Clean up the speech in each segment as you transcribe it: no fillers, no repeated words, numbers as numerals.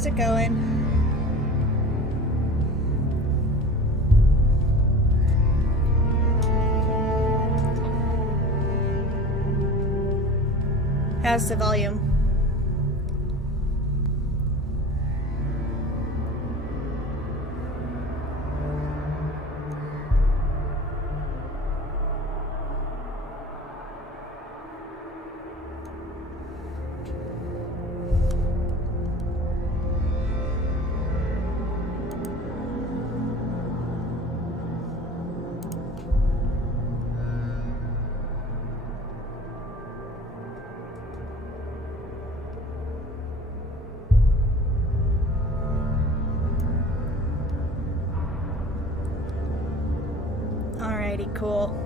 how's it going? How's the volume? Alrighty, cool.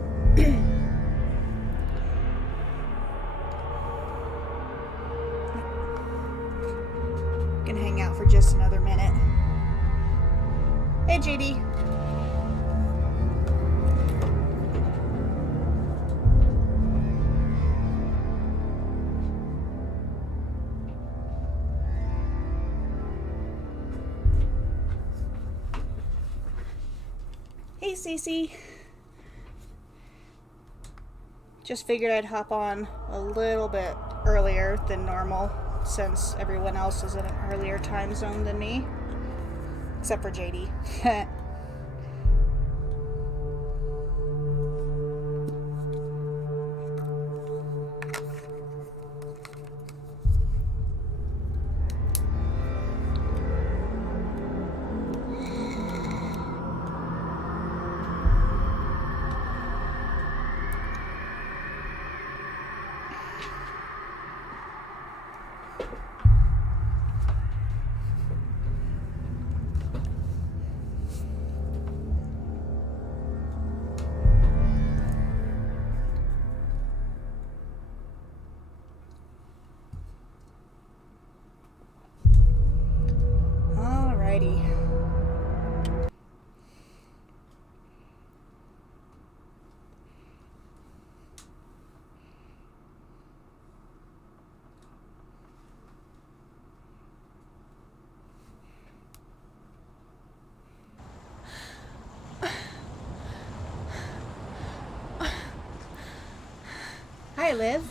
Gonna hang out for just another minute. Hey, JD. Hey, Cece. Just figured I'd hop on a little bit earlier than normal since everyone else is in an earlier time zone than me. Except for JD. Alrighty. Hi, Liv.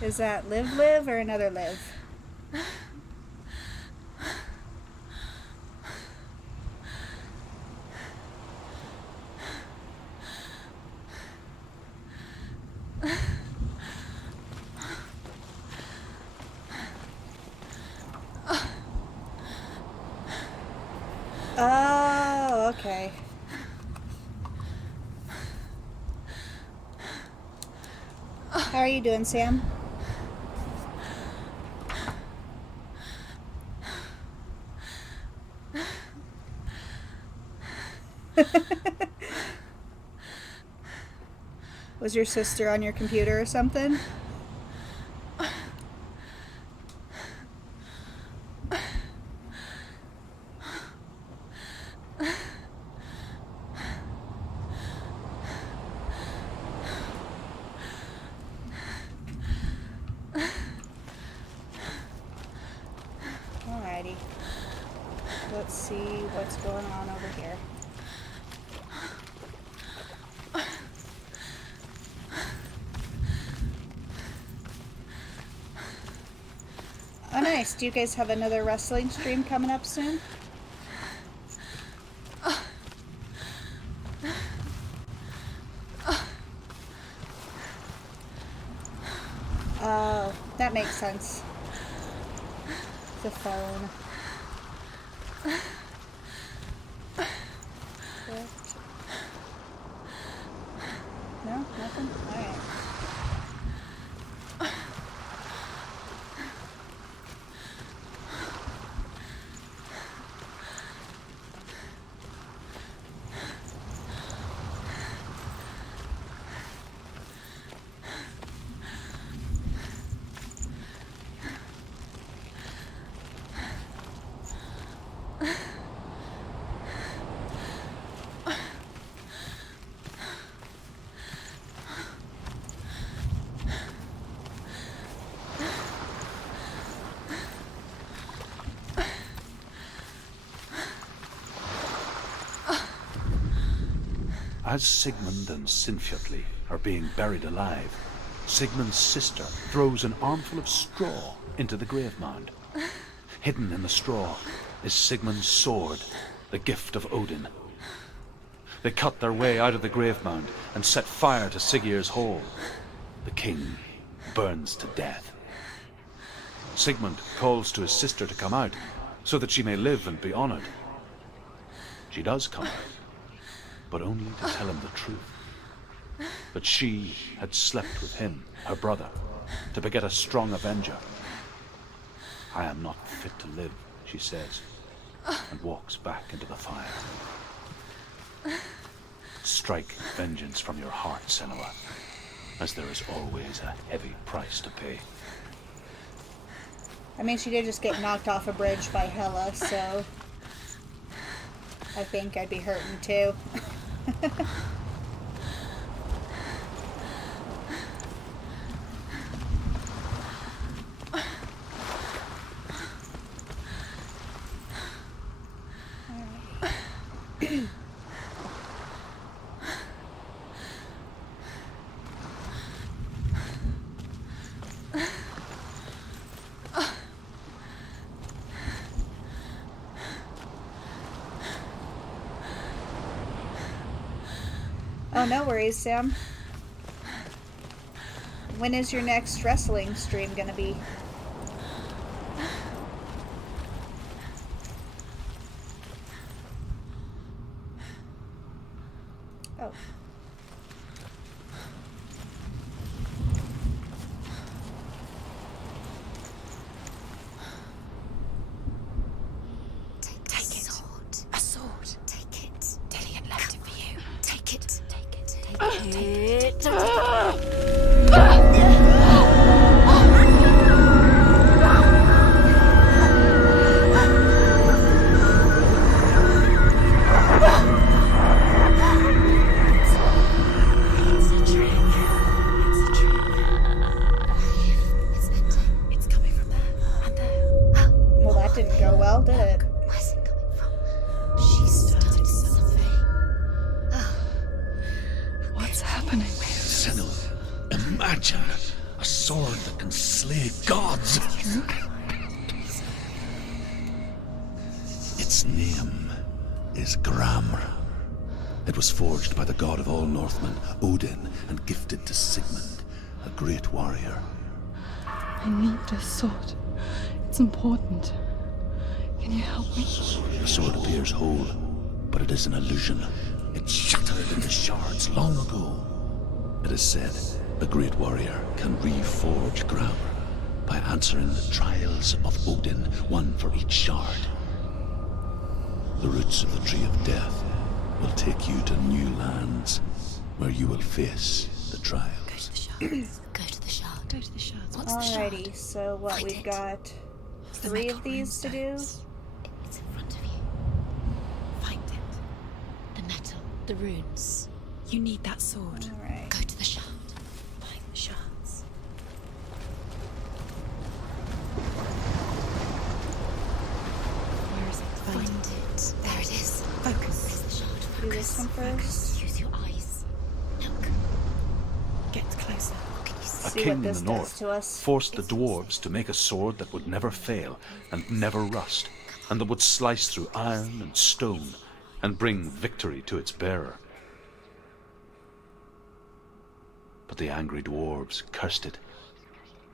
Is that Liv or another Liv? Oh, okay. How are you doing, Sam? Was your sister on your computer or something? Alrighty. Let's see what's going on over here. Oh, nice. Do you guys have another wrestling stream coming up soon? Oh, that makes sense. The phone. No? Nothing? Alright. As Sigmund and Sinfjotli are being buried alive, Sigmund's sister throws an armful of straw into the grave mound. Hidden in the straw is Sigmund's sword, the gift of Odin. They cut their way out of the grave mound and set fire to Siggeir's hole. The king burns to death. Sigmund calls to his sister to come out, so that she may live and be honored. She does come out, but only to tell him the truth. That she had slept with him, her brother, to beget a strong avenger. I am not fit to live, she says, and walks back into the fire. Strike vengeance from your heart, Senua, as there is always a heavy price to pay. I mean, she did just get knocked off a bridge by Hela, so I think I'd be hurting too. Oh, no worries, Sam. When is your next wrestling stream gonna be? Oh. Take it. A sword. Take it. Dillian left it for you. Take it. Take it. Take it. It's coming from there and there. Well, that didn't go well, did it? Where's it coming from? She started something. What's happening? Senua, imagine a sword that can slay gods. Its name is Gramr. It was forged by the god of all Northmen, Odin, and gifted to Sigmund, a great warrior. I need this sword. It's important. Can you help me? The sword appears whole, but it is an illusion. It shattered into shards long ago. It is said a great warrior can reforge Gramr by answering the trials of Odin, one for each shard. The roots of the Tree of Death will take you to new lands where you will face the trials. Go to the shard. Go to the shard. What's the shard? Alrighty, so what, Find we've it. got It's the 3 metal of these to do. runestones. It's in front of you. Find it. The metal. The runes. You need that sword. Alright. Go to the shard. Find the shards. Where is it? Find it. There it is. Focus. There's the shard. Do this one first. Use your eyes. Look. Get closer. What can you A see? See king what in this the does north to us. forced the dwarves to make a sword that would never fail and never rust, and that would slice through iron and stone and bring victory to its bearer. But the angry dwarves cursed it.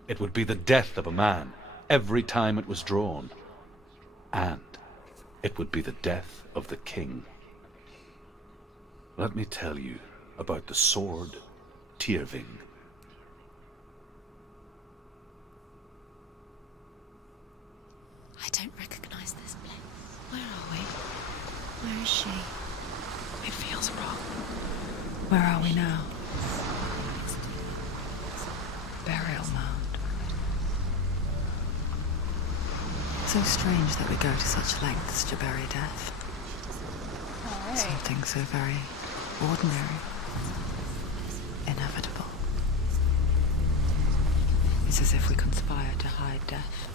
It would be the death of a man every time it was drawn, and it would be the death of the king. Let me tell you about the sword Tyrving. I don't recognize this place. Where are we? Where is she? It feels wrong. Where are we now? Burial mound. So strange that we go to such lengths to bury death. Alright. Something so very ordinary. Inevitable. It's as if we conspire to hide death.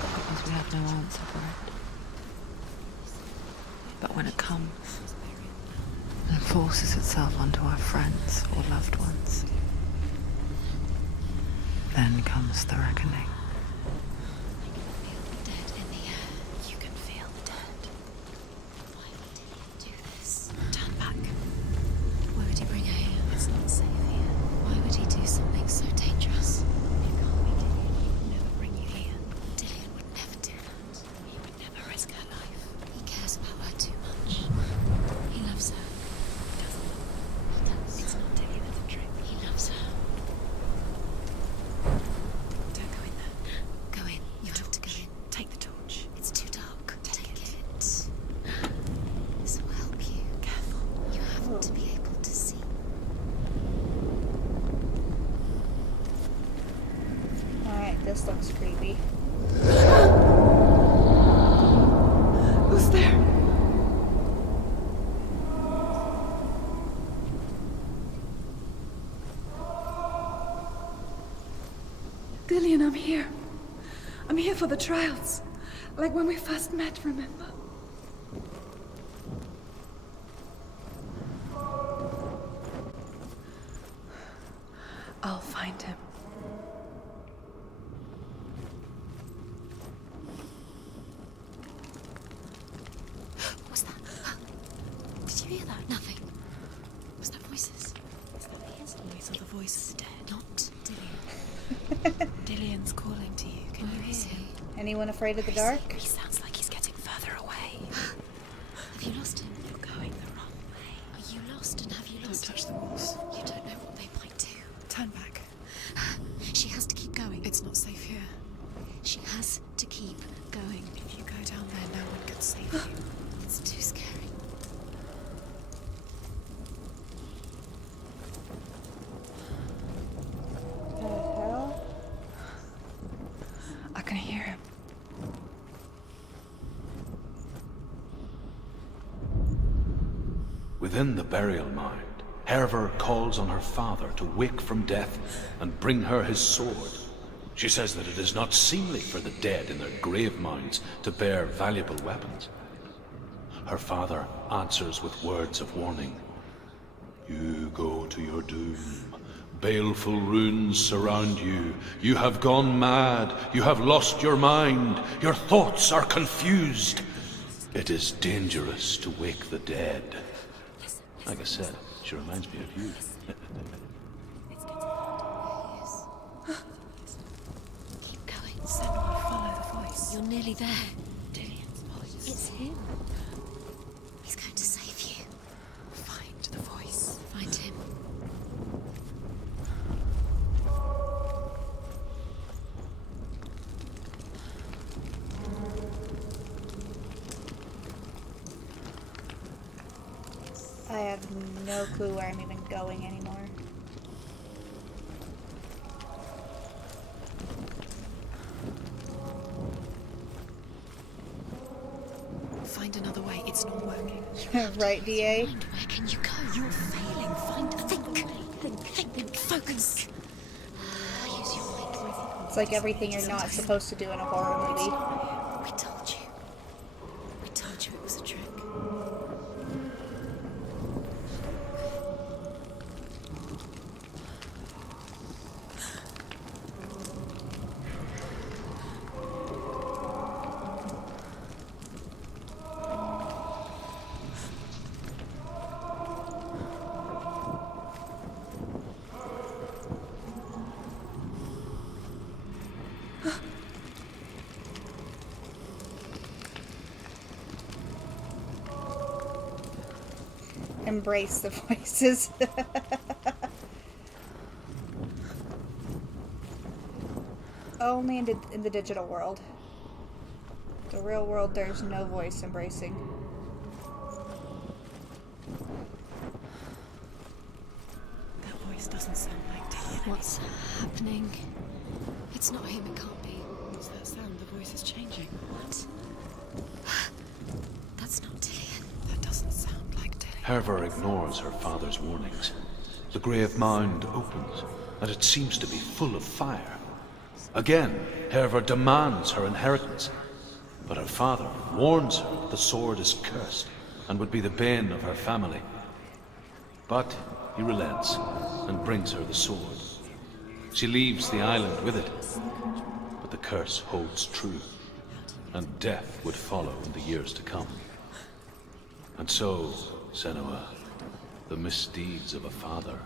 Because we have no answer for it. But when it comes, and forces itself onto our friends or loved ones. Then comes the reckoning. Feel the dead in the air. You can feel the dead. Why would he do this? Turn back. Why would he bring her here? It's not safe here. Why would he do something so dangerous? It can't be Dillian. He would never bring you here. Dillian would never do that. He would never risk her life. He cares about her too much. He loves her. He doesn't. He does. It's not Dillian that's a trick. He loves her. Don't go in there. Go in. You have to go in. Take the torch. It's too dark. Take it. This will help you. Careful. You have to be able to see. Alright, this looks creepy. Who's there? Dillian, I'm here. I'm here for the trials. Like when we first met, remember? I'll find him. What was that? Did you hear that? Nothing. Was that voices? Is that his voice or the voice of the dead? Not Dillian. Dillian's calling to you. Can you hear him? Anyone afraid of the dark? He sounds like he's getting further away. Have you lost him? You're going the wrong way. Are you lost and have you lost him? Don't touch the walls. You don't know what they might do. Turn back. She has to keep going. It's not safe here. She has to keep going. If you go down there, no one can save you. It's too scary. What the hell? I can hear him. Within the burial mound, Hervor calls on her father to wake from death and bring her his sword. She says that it is not seemly for the dead in their grave mounds to bear valuable weapons. Her father answers with words of warning. You go to your doom. Baleful runes surround you. You have gone mad. You have lost your mind. Your thoughts are confused. It is dangerous to wake the dead. Like I said, she reminds me of you. Keep going. Senua, follow the voice. You're nearly there. Dillian's voice. It's him. He's going to save you. Find the voice. Find him. I have no clue where I'm even going anymore. Find another way. It's not working. Right, DA? Mind, where can you go? You're failing. Find a think. Focus. Use your mind. It's like everything you're not supposed to do in a horror movie. We told you. We told you it was a trick. Embrace the voices. Only in the digital world. The real world, there's no voice embracing. That voice doesn't sound like Dillian. What's happening? It's not him, it can't be. What's that sound? The voice is changing. What? That's not Dillian. That doesn't sound like Dillian. Hervor ignores her father's warnings. The grave mound opens, and it seems to be full of fire. Again, Hervor demands her inheritance, but her father warns her that the sword is cursed and would be the bane of her family. But he relents and brings her the sword. She leaves the island with it, but the curse holds true, and death would follow in the years to come. And so, Senua, the misdeeds of a father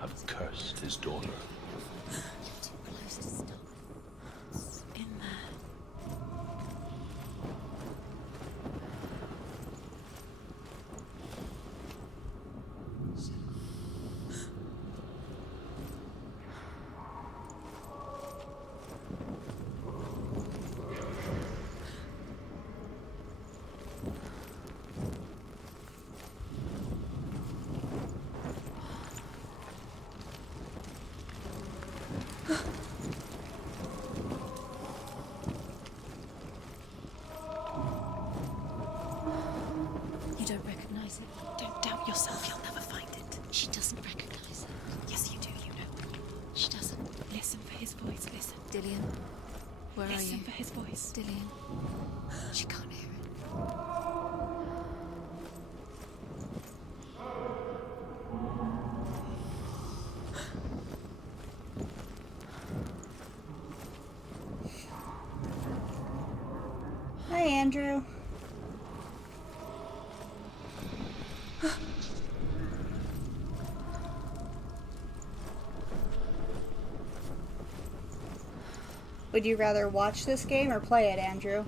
have cursed his daughter. Too close to stop. It's in there. You don't recognize it? Don't doubt yourself, you'll never find it. She doesn't recognize it. Yes, you do, you know. She doesn't. Listen for his voice, listen. Dillian, where are you? Listen for his voice. Dillian, she can't hear it. Hi, Andrew. Would you rather watch this game or play it, Andrew?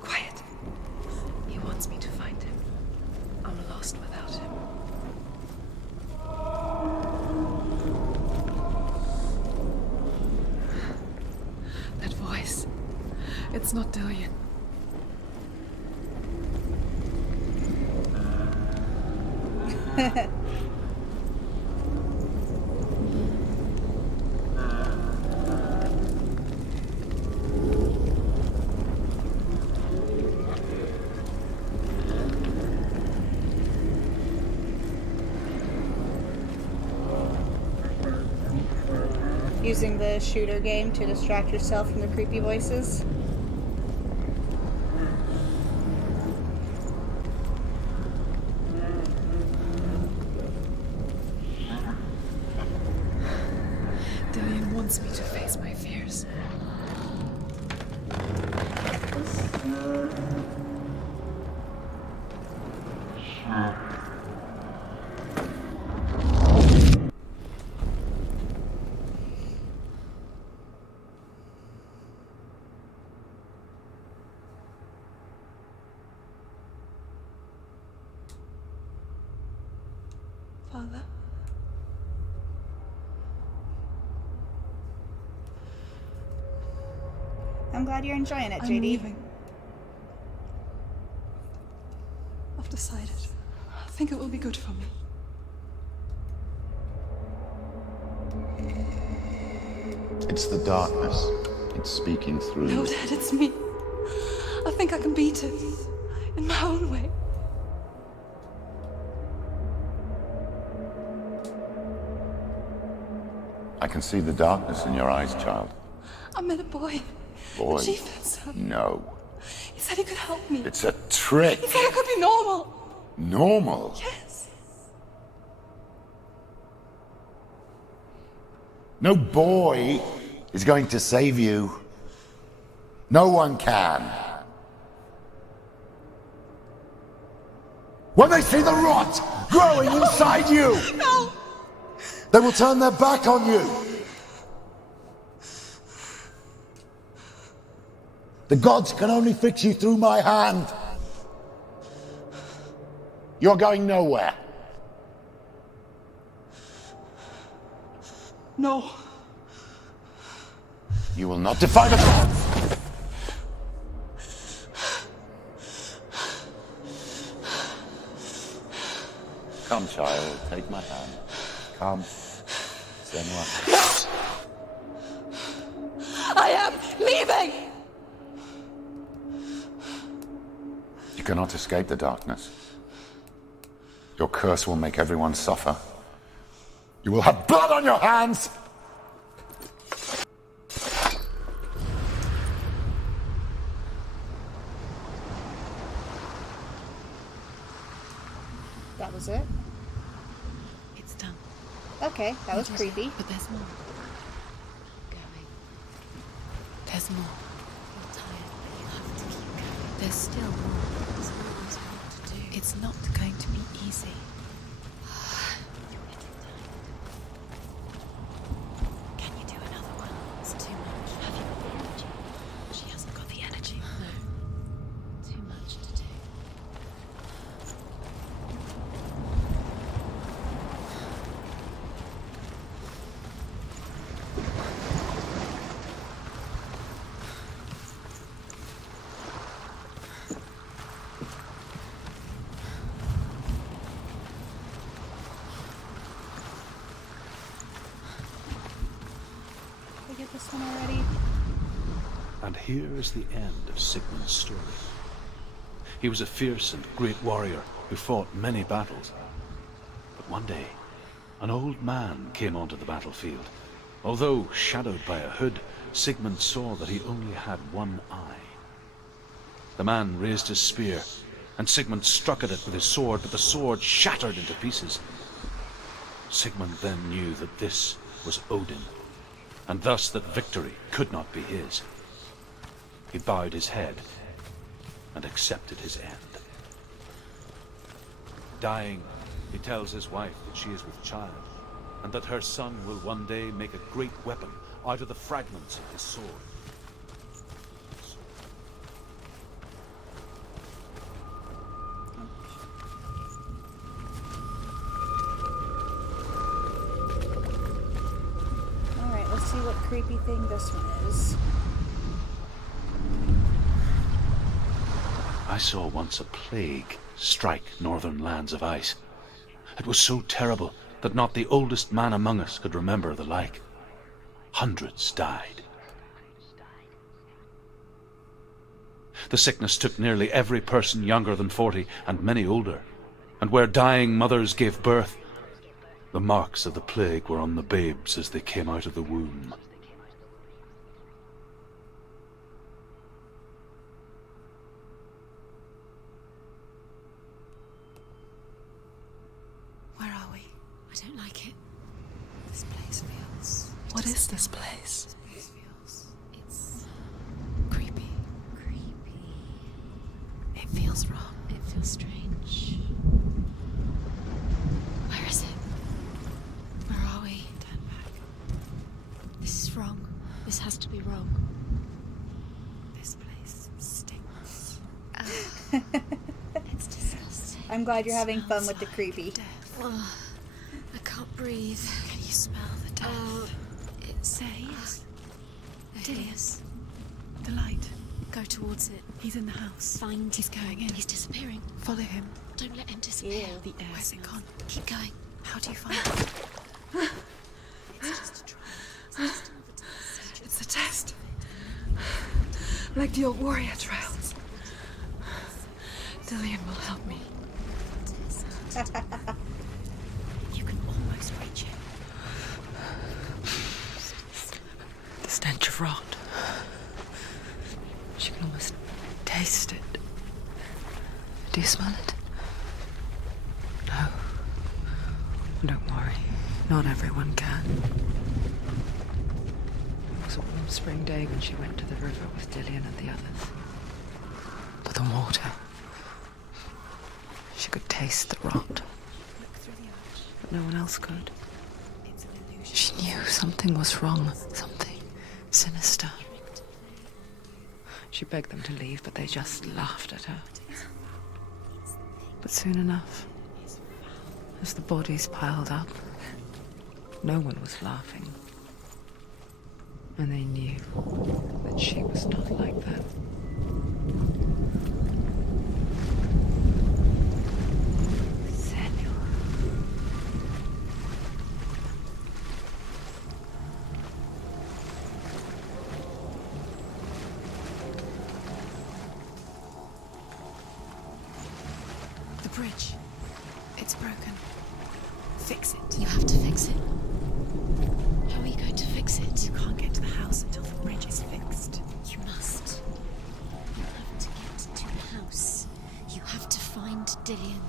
Quiet. He wants me to find him. I'm lost without him. That voice. It's not Dillian. Using the shooter game to distract yourself from the creepy voices. Dillian wants me to face my fears. Father? I'm glad you're enjoying it, I'm JD. leaving. I've decided. I think it will be good for me. It's the darkness. It's speaking through No, you. Dad, it's me. I think I can beat it. In my own way. I can see the darkness in your eyes, child. I met a boy. Boy. The chieftain's son. No. He said he could help me. It's a trick. He said I could be normal. Normal. Yes. No boy is going to save you. No one can. When they see the rot growing inside you, No! they will turn their back on you. The gods can only fix you through my hand. You're going nowhere. No. You will not defy the gods! Come, child, take my hand. Come. Senua. I am leaving! You cannot escape the darkness. Your curse will make everyone suffer. You will have blood on your hands! That was it? It's done. Okay, that was It is, creepy. But there's more. Going. There's more. You're tired, but you have to keep going. There's still more. There's always more to do. It's not going to be easy. Can you do another one? It's too much. Have you got the energy? She hasn't got the energy. No. Too much to do. Did I get this one already? And here is the end of Sigmund's story. He was a fierce and great warrior who fought many battles. But one day, an old man came onto the battlefield. Although shadowed by a hood, Sigmund saw that he only had one eye. The man raised his spear, and Sigmund struck at it with his sword, but the sword shattered into pieces. Sigmund then knew that this was Odin, and thus that victory could not be his. He bowed his head and accepted his end. Dying, he tells his wife that she is with child, and that her son will one day make a great weapon out of the fragments of his sword. Alright, let's see what creepy thing this one is. I saw once a plague strike northern lands of ice. It was so terrible that not the oldest man among us could remember the like. Hundreds died. The sickness took nearly every person younger than 40 and many older, and where dying mothers gave birth, the marks of the plague were on the babes as they came out of the womb. Where are we? I don't like it. This place feels... What is this place? This place feels... It's... creepy. Creepy. It feels wrong. It feels strange. Where is it? Where are we? Turn back. This is wrong. This has to be wrong. This place stinks. It's disgusting. I'm glad you're having fun Smells with the like creepy. death. Oh, I can't breathe. Can you smell the death? It's Yes. hideous. The light. Go towards it. He's in the house. Find He's going in. He's disappearing. Follow him. Don't let him disappear. Ew. The air Where's it smells. gone? Keep going. How do you find it? It's just a trial. It's just another test. It's a test. Like the old warrior trials. Dillian will help me. You can almost reach it. The stench of rot. She can almost taste it. Do you smell it? No. Don't worry. Not everyone can. It was a warm spring day when she went to the river with Dillian and the others. But the water. She could taste the rot. Look through the arch. But no one else could. It's an illusion. She knew something was wrong. Something sinister. She She begged them to leave, but they just laughed at her. But soon enough, as the bodies piled up, no one was laughing. And they knew that she was not like them. Senua. The bridge. It's broken. Fix it. You have to fix it. How are you going to fix it? You can't get to the house until the bridge is fixed. You must. You have to get to the house. You have to find Dillian.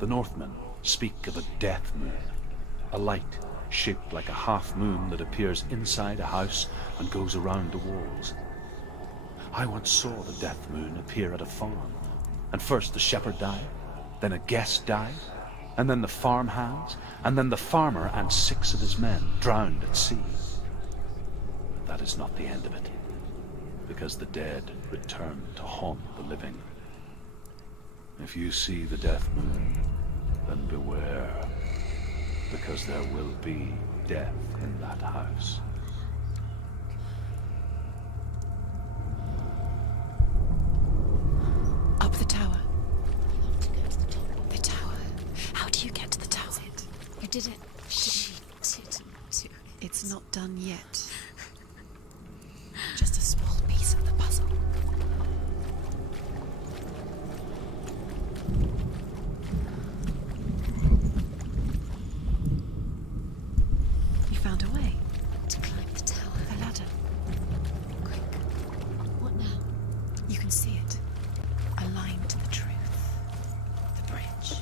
The Northmen speak of a death moon, a light shaped like a half moon that appears inside a house and goes around the walls. I once saw the death moon appear at a farm, and first the shepherd died, then a guest died, and then the farmhands, and then the farmer and 6 of his men drowned at sea. But that is not the end of it, because the dead return to haunt the living. If you see the death moon, then beware, because there will be death in that house. Up the tower. You have to go to the top. The tower. How do you get to the tower? You did it. She didn't do it. It's not done yet. Just a small piece of the puzzle. You found a way to climb the tower. The ladder. Quick. What now? You can see it. Aligned to the truth. The bridge.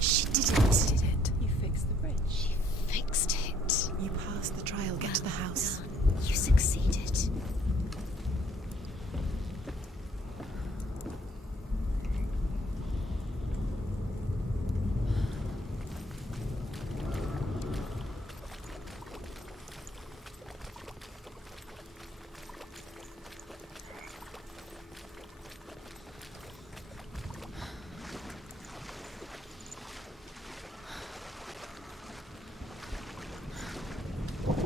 She did it. You fixed the bridge. She fixed it. You passed the trial. Get to the house. You succeeded.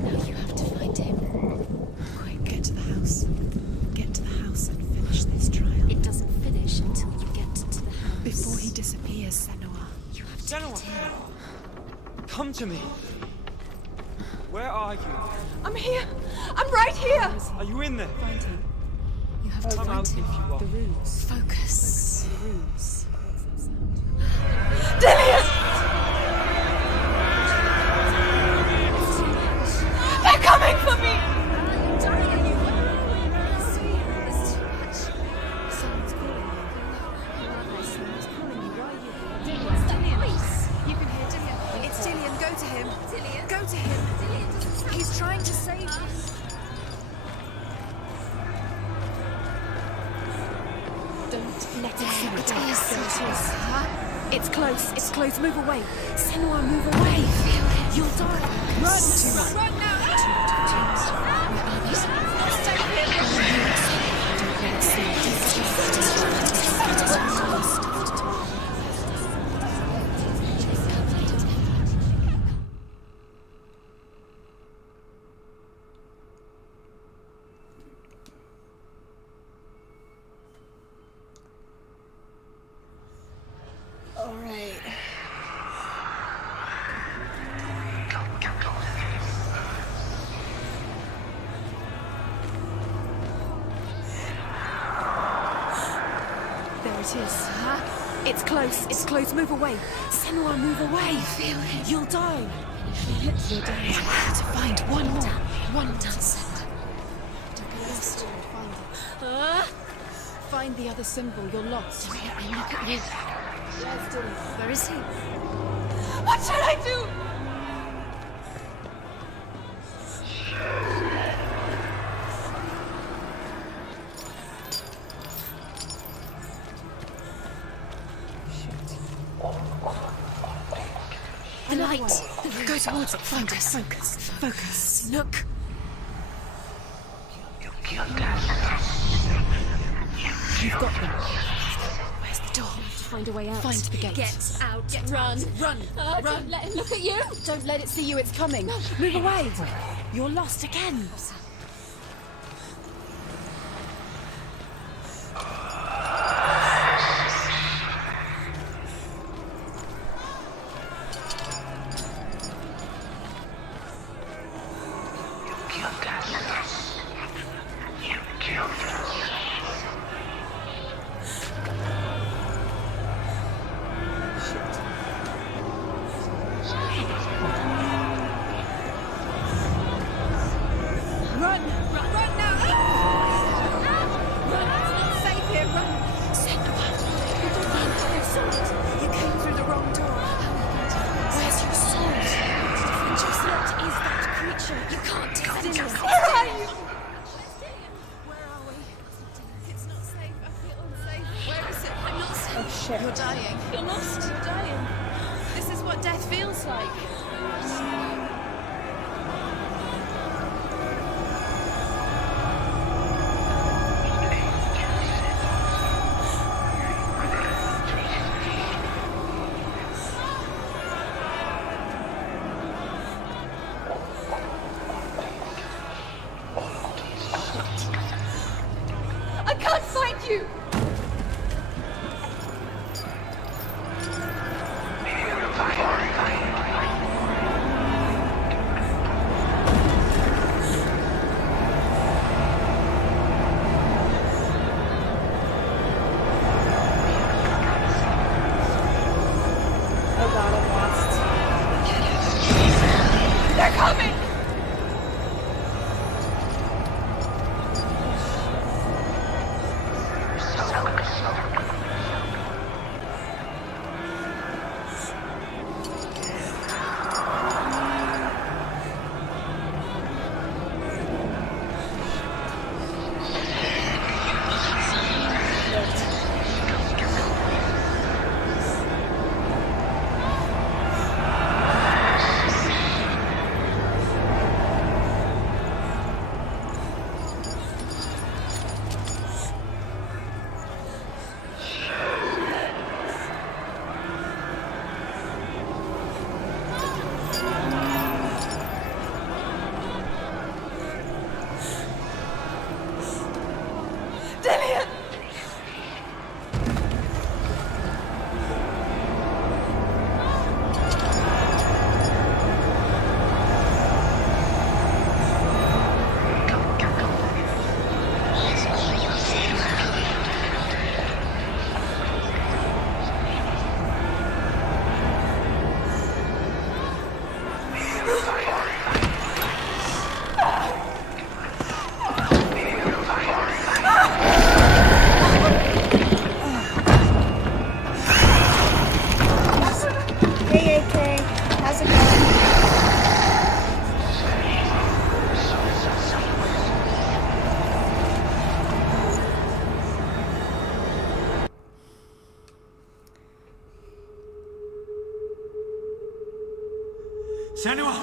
Now you have to find him. Quick, get to the house. Get to the house and finish this trial. It doesn't finish until you get to the house. Before he disappears, Senua. You have to Senua! get him. Come to me. Where are you? I'm here! I'm right here! Are you in there? Find him. You have to Come find out if him. you are. The runes. Focus. The runes. They're coming for me! It's Dillian, go to him. Go to him. He's trying to save us. Don't let it see it. It is. It's close. It's close. Move away. Senua, move away. You'll die. Run! Run now! Where are they? Stay here. Don't let it see it. it is. It's close. It's close. Move away. Senua, move away. Feel it. You'll die. You'll die. You have to find one more. One more. Don't get lost. Find the other symbol. You're lost. Wait, I look at you. Where is he? What should I do? The light. Go towards it. Find us. Focus. Focus. Look. You've got them. Where's the door? Find a way out. Find the gate. Get out. Run. Run. Run. Run. Let him look at you. Don't let it see you. It's coming. Move away. You're lost again. Run! Run now! Run! It's not safe here. Run! Senua! You don't need your sword. You came through the wrong door. Where's your sword? What is that creature? You can't take it. Where are you? Where are we? It's not safe. I feel unsafe. Where is it? I'm not safe. Oh shit. You're dying. You're lost. You're dying. This is what death feels like. I can't find you. Oh god, I'm lost. They're coming. Dillian! Hey AK, how's it going? Senua!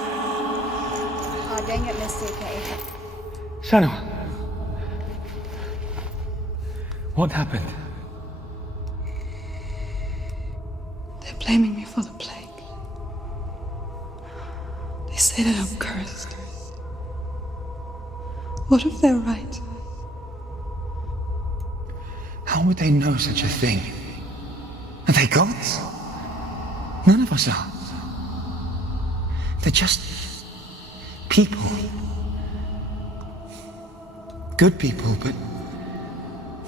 Aw, dang it, missed AK. Senua! What happened? They're blaming me for the plague. They say that I'm cursed. What if they're right? How would they know such a thing? Are they gods? None of us are. They're just people. Good people, but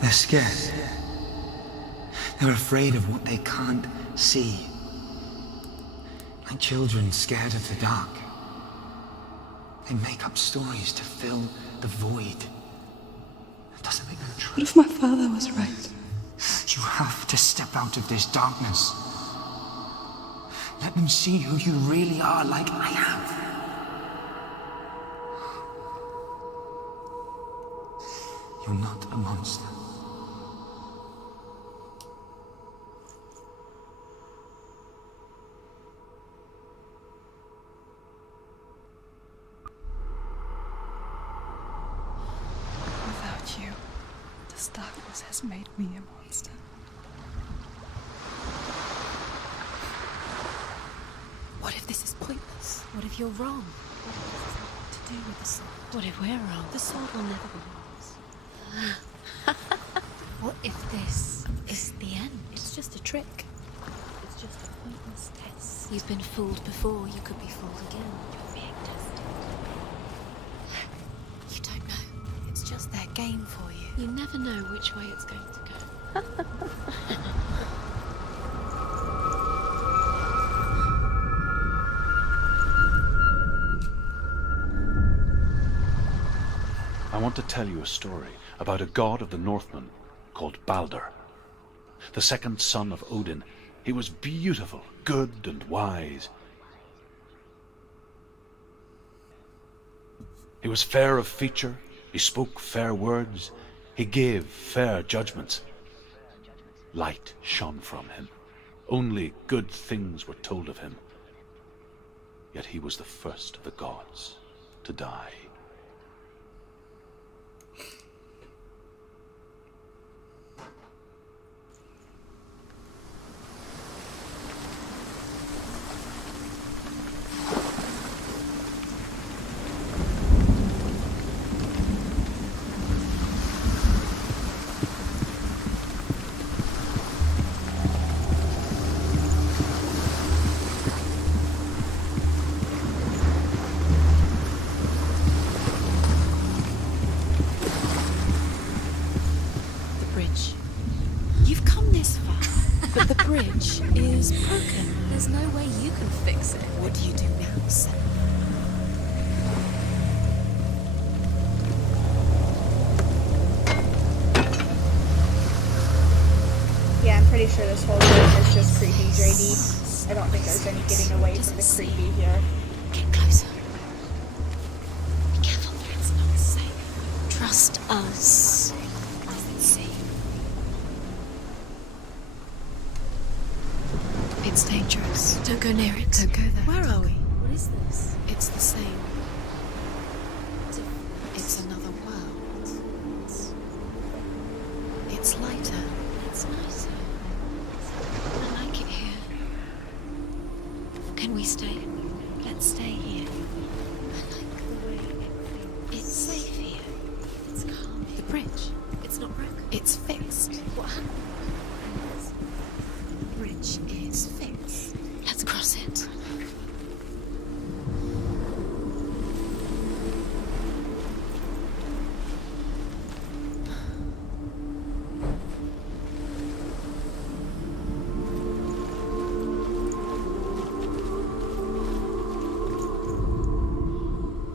they're scared. They're afraid of what they can't see. Like children scared of the dark. They make up stories to fill the void. That doesn't make them true. What if my father was right? You have to step out of this darkness. Let them see who you really are, like I have. You're not a monster. Without you, this darkness has made me a monster. What if this is pointless? What if you're wrong? What if this has nothing to do with the sword? What if we're wrong? The sword will never be yours. What if this is the end? It's just a trick. It's just a pointless test. You've been fooled before. You could be fooled again. You're being tested. You don't know. It's just their game for you. You never know which way it's going to go. I want to tell you a story about a god of the Northmen called Balder. The second son of Odin. He was beautiful, good and wise. He was fair of feature, he spoke fair words, he gave fair judgments. Light shone from him. Only good things were told of him. Yet he was the first of the gods to die. You've come this far, but the bridge is broken. There's no way you can fix it. What do you do now, Senua? Yeah, I'm pretty sure this whole room is just creepy, JD. I don't think there's any getting away from the creepy here. Get closer. Be careful, it's not safe. Trust us. Let's see. It's dangerous. Don't go near it. Don't go there. Where are we? What is this? It's the same. It's another world. It's lighter. It's nicer. I like it here. Can we stay? Let's stay here. I like the way it feels. It's safe here. It's calm. The bridge. It's not broken. It's fixed. What happened? The bridge is fixed. Let's cross it.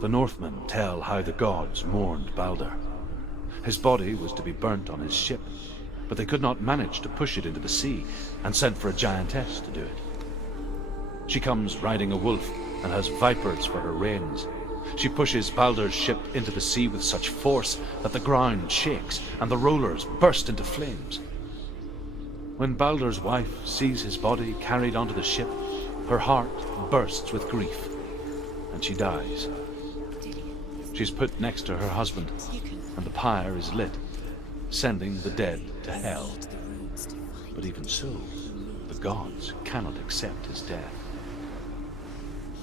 The Northmen tell how the gods mourned Balder. His body was to be burnt on his ship, but they could not manage to push it into the sea, and sent for a giantess to do it. She comes riding a wolf and has vipers for her reins. She pushes Balder's ship into the sea with such force that the ground shakes and the rollers burst into flames. When Balder's wife sees his body carried onto the ship, her heart bursts with grief, and she dies. She's put next to her husband, and the pyre is lit, sending the dead to hell. But even so, the gods cannot accept his death.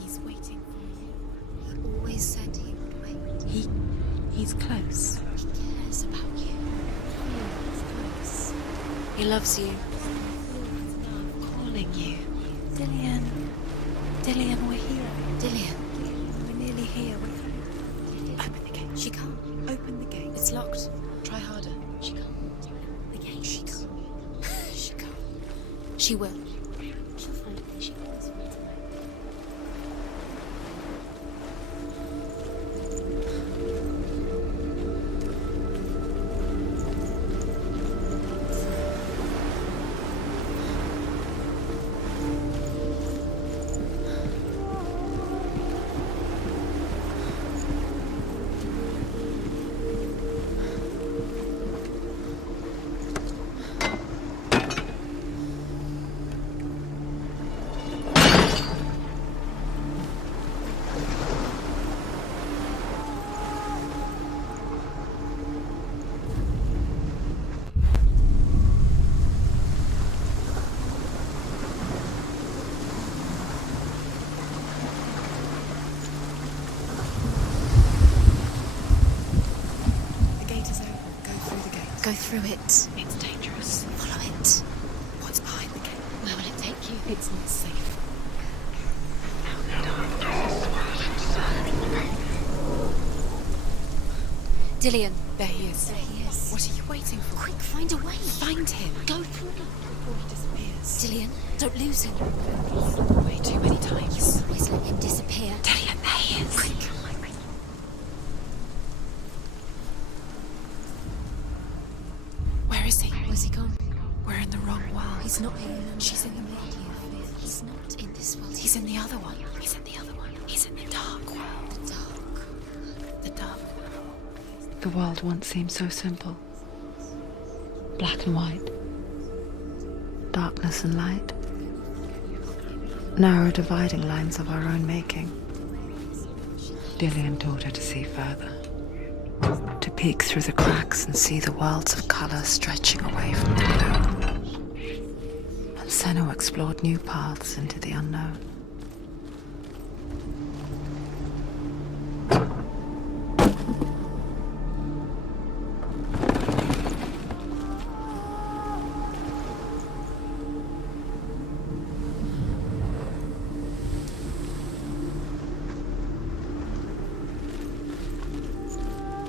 He's waiting for you. He always said he would wait. He's close. He cares about you. He's close. He loves you. His love calling you. Dillian. Dillian, we're here. Dillian, We're nearly here. open the gate. She can't. Open the gate. It's locked. Try harder. She can't. The gate. She can't. She can't. She will. She'll find a way. She always finds a way. Go through it. It's dangerous. Follow it. What's behind the gate? Where will it take you? It's not safe. Dillian. There he is. There he is. What are you waiting for? Quick, find a way. Find him. Go through it. Before he disappears. Dillian, don't lose him. Way too many times. Always let him disappear. Dillian, there he is. Quick. Where is he? Where's he gone? We're in the wrong world. He's not here. She's in the middle. He's not in this world. He's in the other one. He's in the other one. He's in the dark world. the dark. The dark world. The world once seemed so simple. Black and white. Darkness and light. Narrow dividing lines of our own making. Dillian taught her to see further. To peek through the cracks and see the worlds of colour stretching away from the blue. And Senua explored new paths into the unknown.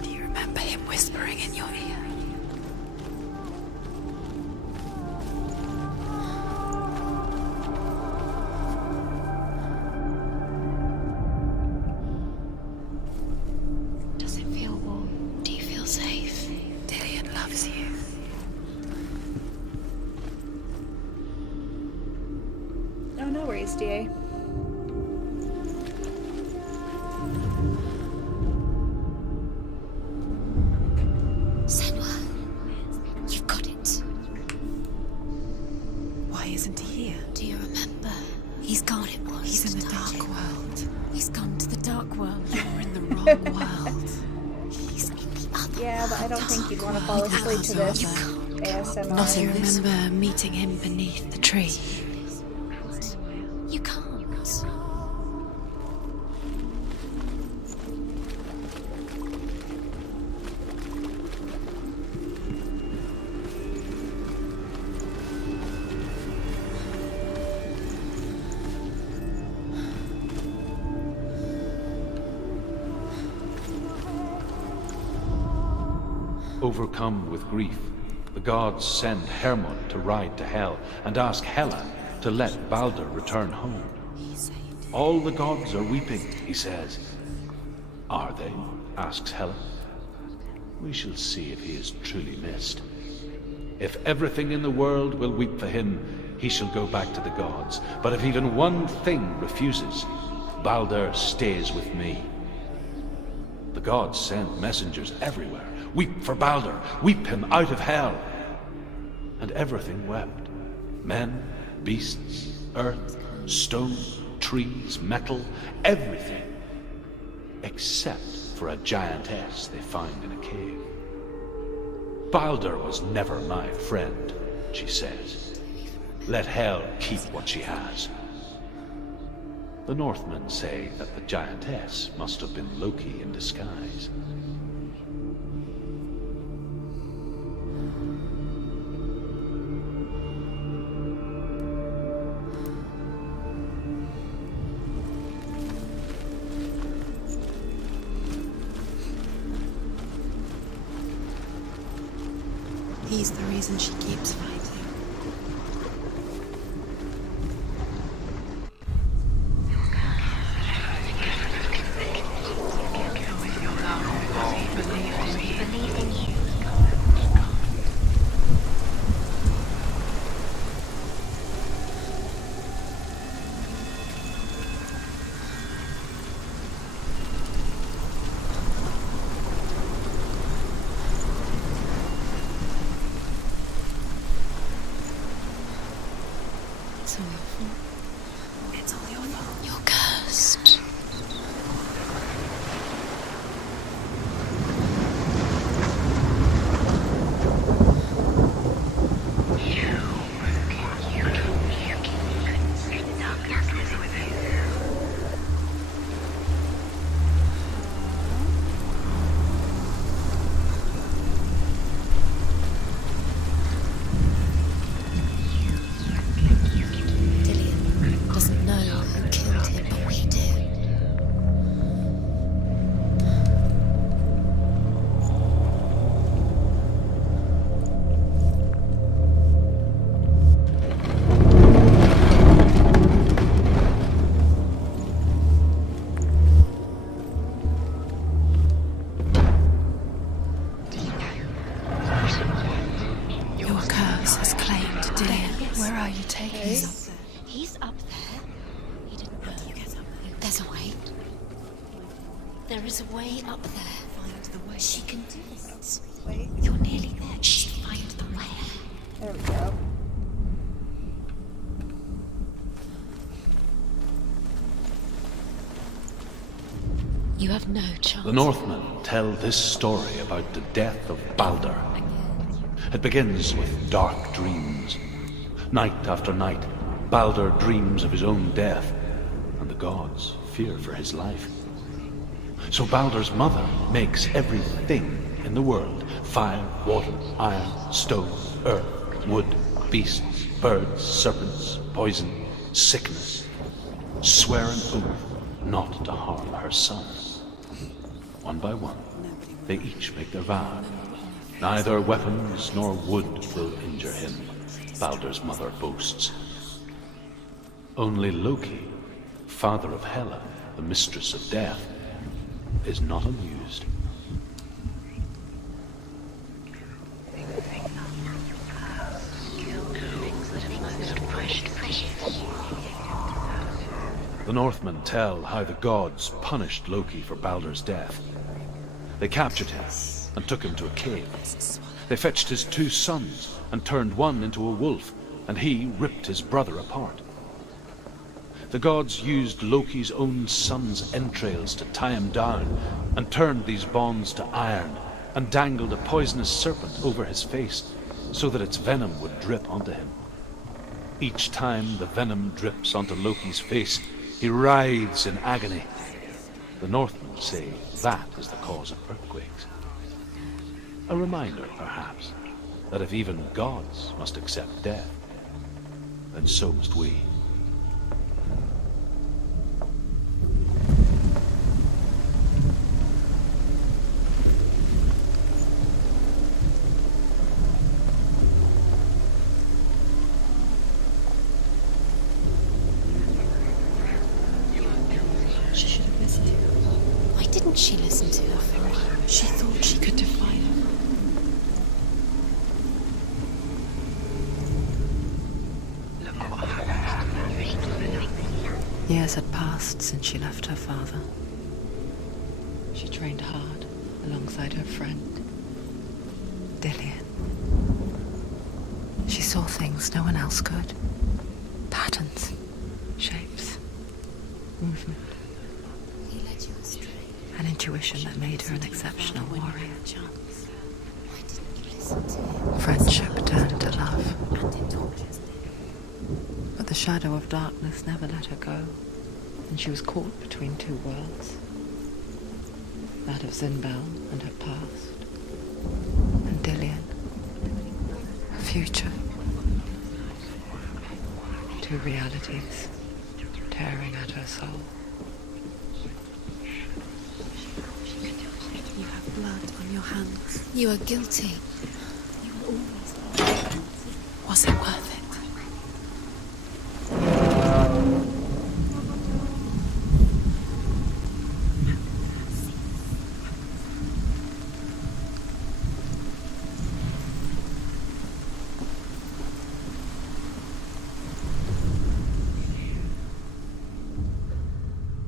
Do you remember him whispering in your ear? Does it feel warm? Do you feel safe? Dillian loves you. Oh, no worries, DA. Senua, you've got it. Why isn't he here? Do you remember? He's gone. It was. He's in the Touch dark him. world. He's gone to the dark world. You're in the wrong world. He's in the other Yeah, but I don't think you'd want to fall asleep to this ASMR. Not in this. Remember meeting him beneath the tree. You can't. Overcome with grief, the gods send Hermod to ride to Hell and ask Hela to let Balder return home. All the gods are weeping, he says. Are they? Asks Hela. We shall see if he is truly missed. If everything in the world will weep for him, he shall go back to the gods. But if even one thing refuses, Balder stays with me. The gods send messengers everywhere. Weep for Balder, weep him out of Hell. And everything wept. Men, beasts, earth, stone, trees, metal, everything. Except for a giantess they find in a cave. Balder was never my friend, she says. Let Hell keep what she has. The Northmen say that the giantess must have been Loki in disguise. He's the reason she keeps fighting. It's all your fault. It's all your fault. You're cursed. Doesn't know who killed him, but we do. Your curse has claimed Dillian. Where are you taking us? He's up there. He didn't know. There's a way. There is a way up there. Find the way. She can do it. Wait. You're nearly there. Shh, find the way. There we go. You have no chance. The Northmen tell this story about the death of Baldur. It begins with dark dreams. Night after night, Baldur dreams of his own death, and the gods fear for his life. So Baldur's mother makes everything in the world: fire, water, iron, stone, earth, wood, beasts, birds, serpents, poison, sickness. Swear an oath not to harm her son. One by one, they each make their vow. Neither weapons nor wood will injure him, Baldur's mother boasts. Only Loki, father of Hela, the mistress of death, is not amused. The Northmen tell how the gods punished Loki for Baldur's death. They captured him and took him to a cave. They fetched his 2 sons and turned one into a wolf, and he ripped his brother apart. The gods used Loki's own son's entrails to tie him down, and turned these bonds to iron, and dangled a poisonous serpent over his face, so that its venom would drip onto him. Each time the venom drips onto Loki's face, he writhes in agony. The Northmen say that is the cause of earthquakes. A reminder, perhaps, that if even gods must accept death, then so must we. She should have listened to her. Why didn't she listen to her? She thought she could defy her. Years had passed since she left her father. She trained hard alongside her friend, Dillian. She saw things no one else could. Patterns, shapes, movement. He led you astray. An intuition that made her an exceptional warrior. Why didn't you listen to him? Friendship turned to love. And it tortures me. But the shadow of darkness never let her go, and she was caught between 2 worlds. That of Zinbel and her past, and Dillian, her future. 2 realities tearing at her soul. You have blood on your hands. You are guilty. You will always be. Was it worth it?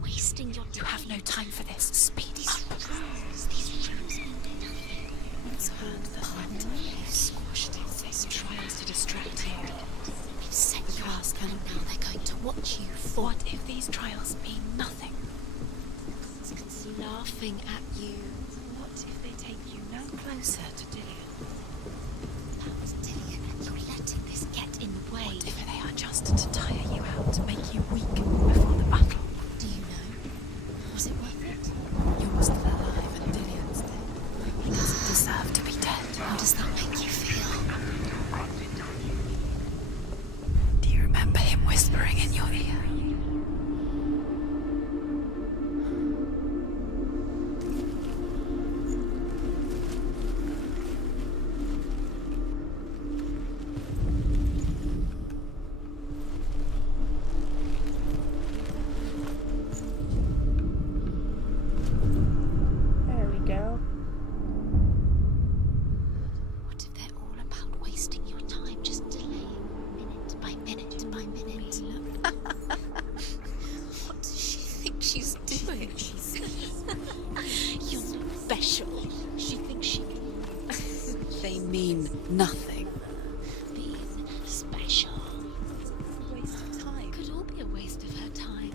Wasting your time. You have no time for this. Speed up. These rooms mean nothing. It's hard that you squashed it. This tries to distract you. We've set you up. before. What if these trials mean nothing? It's laughing at you. What if they take you no closer to Dillion? That was Dillion, and you're letting this get in the way. What if they are just to tire you out, to make you weak before the battle? Do you know? Was it worth it? You're still alive and Dillion's dead. He doesn't deserve to be dead. How does that make you feel? Do you remember him whispering in your ear? There we go. What if they're all about wasting your time, just delaying minute by minute by minute? What does she think she's doing? You're special. She thinks she can. They mean nothing. Being special. Waste of time. Could all be a waste of her time.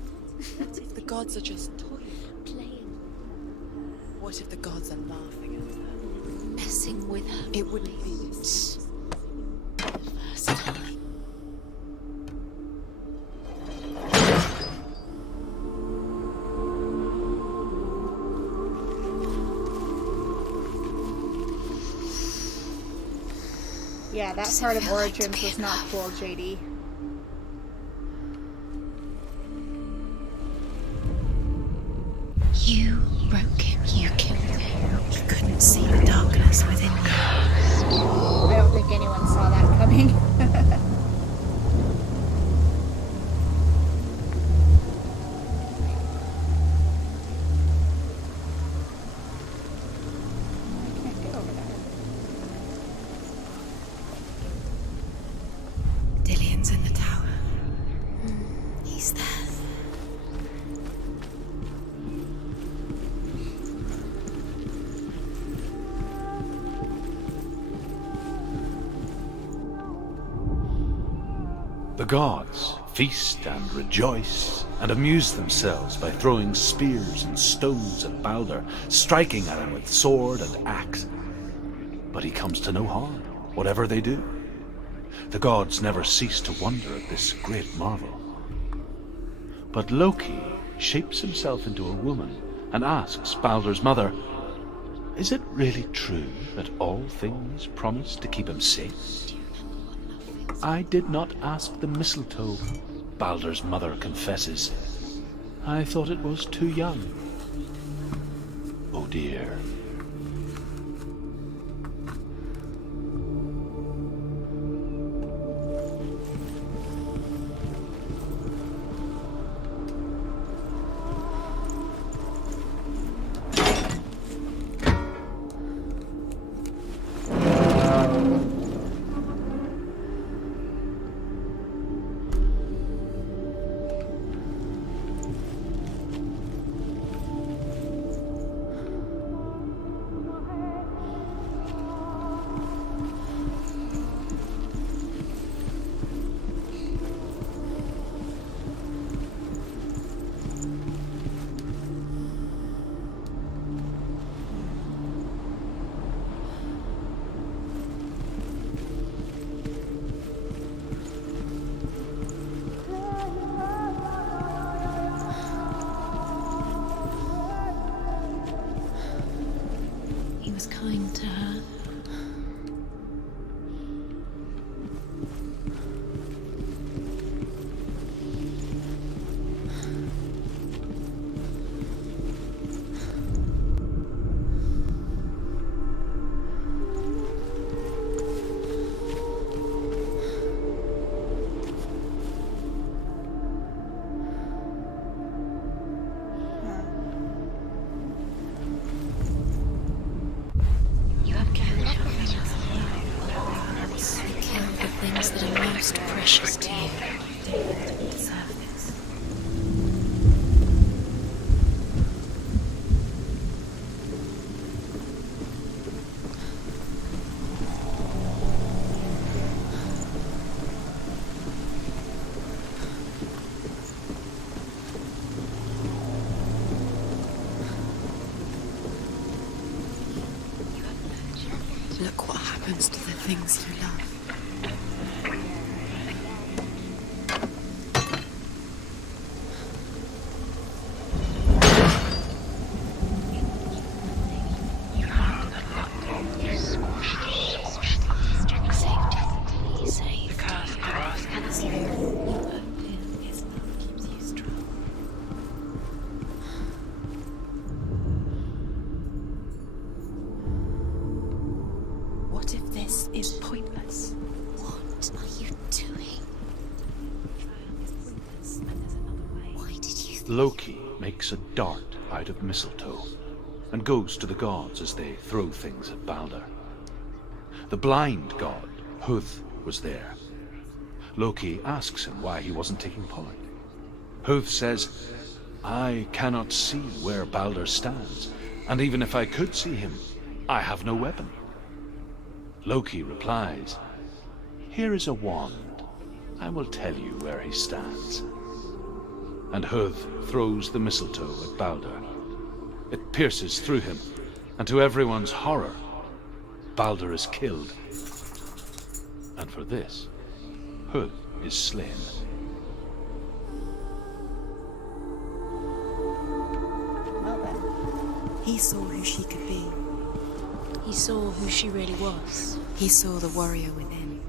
What if the gods are just toying? Playing, What if the gods are laughing at her? messing with her. It wouldn't be this. The first time. Yeah, that Does it part of feel like to Origins be was not enough? cool, JD. You broke him. You killed him. You couldn't see the darkness within you. I don't think anyone saw that coming. I can't get over there. Dillion's in the tower. He's there. The gods feast and rejoice and amuse themselves by throwing spears and stones at Baldur, striking at him with sword and axe. But he comes to no harm, whatever they do. The gods never cease to wonder at this great marvel. But Loki shapes himself into a woman and asks Baldur's mother, "Is it really true that all things promise to keep him safe?" "I did not ask the mistletoe," Baldur's mother confesses. "I thought it was too young." Oh dear. He was kind to her. You have killed the things that are most precious to you. You deserve this. things you love. What if this is pointless? What are you doing? Why did you... Loki makes a dart out of mistletoe and goes to the gods as they throw things at Balder. The blind god, Huth, was there. Loki asks him why he wasn't taking part. Huth says, I cannot see where Balder stands, and even if I could see him, I have no weapon. Loki replies, here is a wand. I will tell you where he stands. And Huth throws the mistletoe at Balder. It pierces through him, and to everyone's horror, Balder is killed. And for this, Huth is slain. Well then. He saw who she could be. He saw who she really was. He saw the warrior within.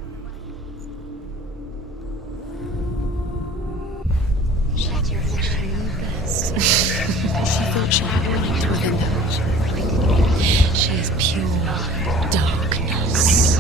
She had your affection best. She thought she had light within her. She is pure darkness.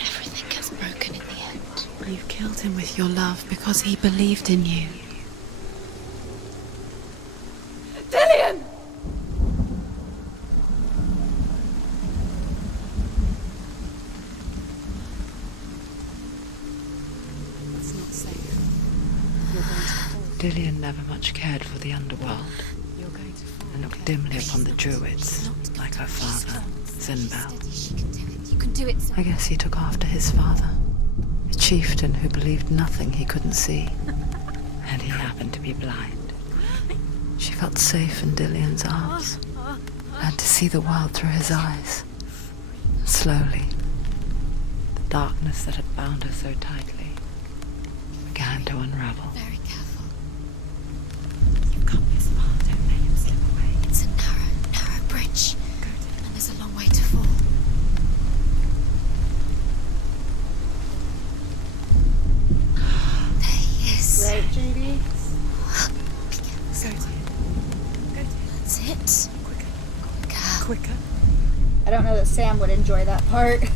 Everything gets broken in the end. You've killed him with your love because he believed in you. Dillian! It's not safe. You're going to fall. Dillian never much cared for the underworld You're going to fall. and looked dimly upon the druids, like her father, Sinbad. Steady, she can do it. You can do it, Sam. I guess he took after his father, a chieftain who believed nothing he couldn't see, and he happened to be blind. She felt safe in Dillian's arms, learned to see the world through his eyes. Slowly, the darkness that had bound her so tightly began to unravel. Very careful. You've come this far. Don't let him slip away. It's a narrow bridge. And there's a long way to fall. There he is. Right, JD? Go to him. That's it. Quicker. I don't know that Sam would enjoy that part. Where's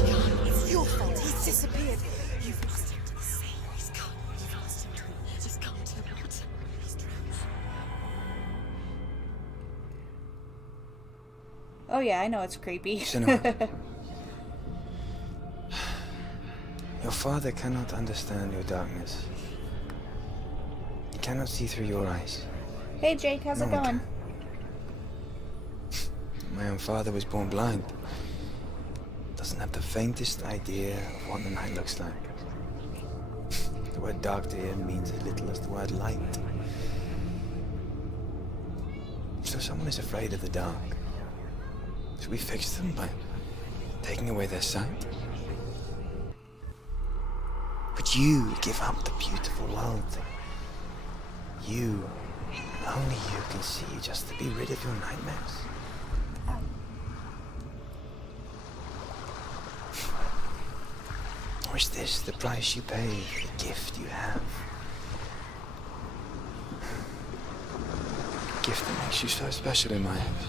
he gone? It's your fault. He's disappeared. You've lost him to the sea. He's gone. You've lost him to him. Just come to the water. He's drowned. Oh yeah, I know it's creepy. Senua. Your father cannot understand your darkness. He cannot see through your eyes. Hey Jake, how's it No one going? My own father was born blind. Doesn't have the faintest idea of what the night looks like. The word dark to him means as little as the word light. So someone is afraid of the dark. Should we fix them by taking away their sight? Would you give up the beautiful world? You, and only you can see, just to be rid of your nightmares? Or is this the price you pay for the gift you have? A gift that makes you so special in my eyes.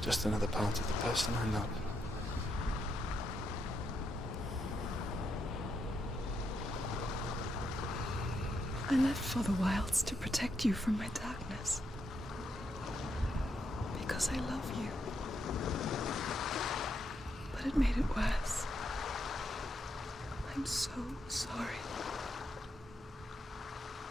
Just another part of the person I love. I lived for the wilds to protect you from my darkness. Because I love you. But it made it worse. I'm so sorry.